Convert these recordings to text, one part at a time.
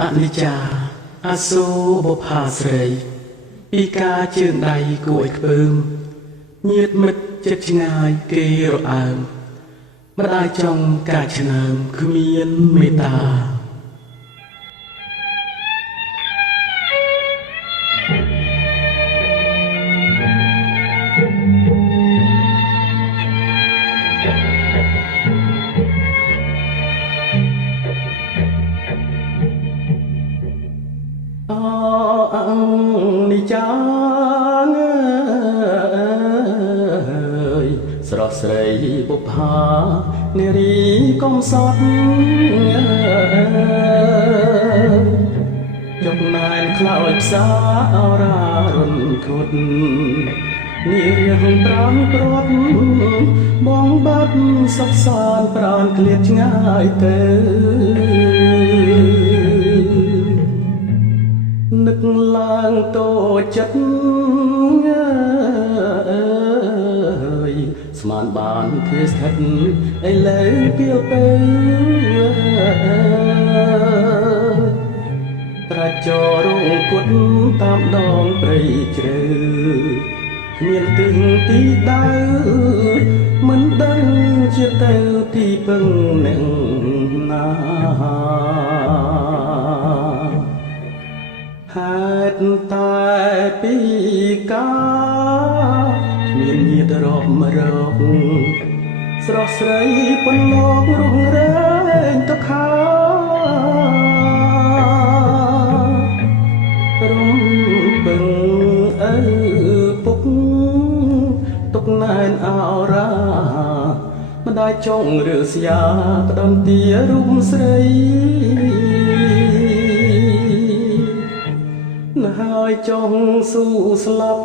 អនិច្ចាអាសូរបុប្ផាស្រីពីការជើងដៃគួរឲ្យខ្ពើមញាតិមិត្តចិត្តឆ្ងាយគេរអើមម្ដាយចង់ការឆ្នើមគ្មានមេត្តានិច្ចាស្រស់ស្រីបុប្ផានារីកំសត់យកណែនខ្លោចផ្សាអរារុនធុតនារីប្រាំព្រាត់បងបាត់សុខសានប្រានឃ្លាតឆ្ងាយទៅនឹកឡើងតូចចិត្តស្មានបានធ្វើស្ថិតឥឡូវពីលទៅត្រាច់ចរងគុតតាមដងព្រៃជ្រៅគ្មានទិញទីដៅមិនដឹងជាទៅទីពឹងអ្នកណាហេតុតែពីការមានញាតិរាប់រកស្រស់ស្រីពន្លករងរែងទៅខារំពឹងឪពុកទុកណែនអរា ម្ដាយចង់រើស្យាផ្ដន់ទារូបស្រីណាហើយចង់ស៊ូស្លាប់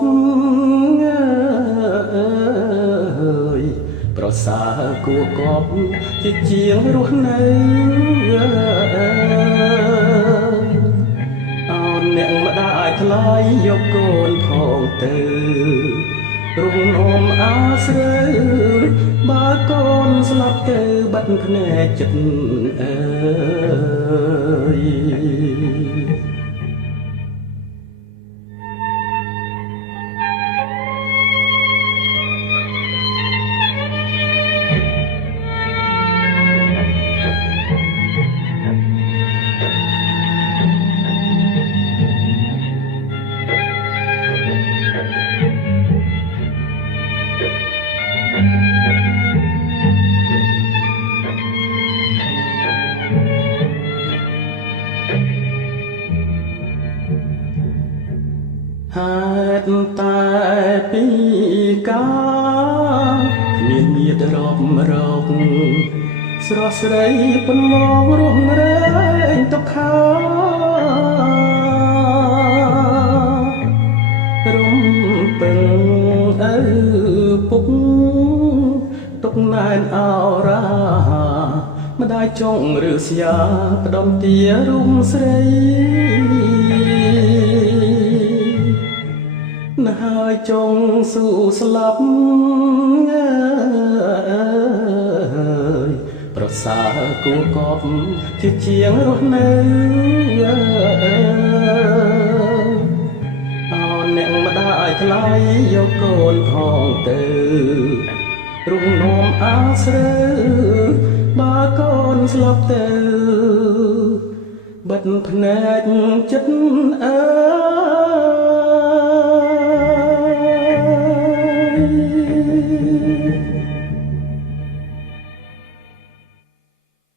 ប្រសើរគួរកប់ជាជាងរស់នៅអោនអ្នកម្ដាយថ្លៃយកកូនផងទៅរំនំអាស្រើបើកូនស្លាប់ទៅបាត់ភ្នែកចិត្តអើយហេតុតែពីការគ្មានញាតិរាប់រកស្រស់ស្រីពន្លករស់រែងទុកខារំពឹងឪពុកទុកណែនអរា ម្ដាយចង់រើស្យាផ្ដន់ទារូបស្រីណាហើយចង់ស៊ូស្លាប់ប្រសើរគួរកប់ជាជាងរស់នៅអោនអ្នកម្ដាយថ្លៃយកកូនផងទៅរំនំអាស្រើបើកូនស្លាប់ទៅបិទភ្នែកចិត្តអើ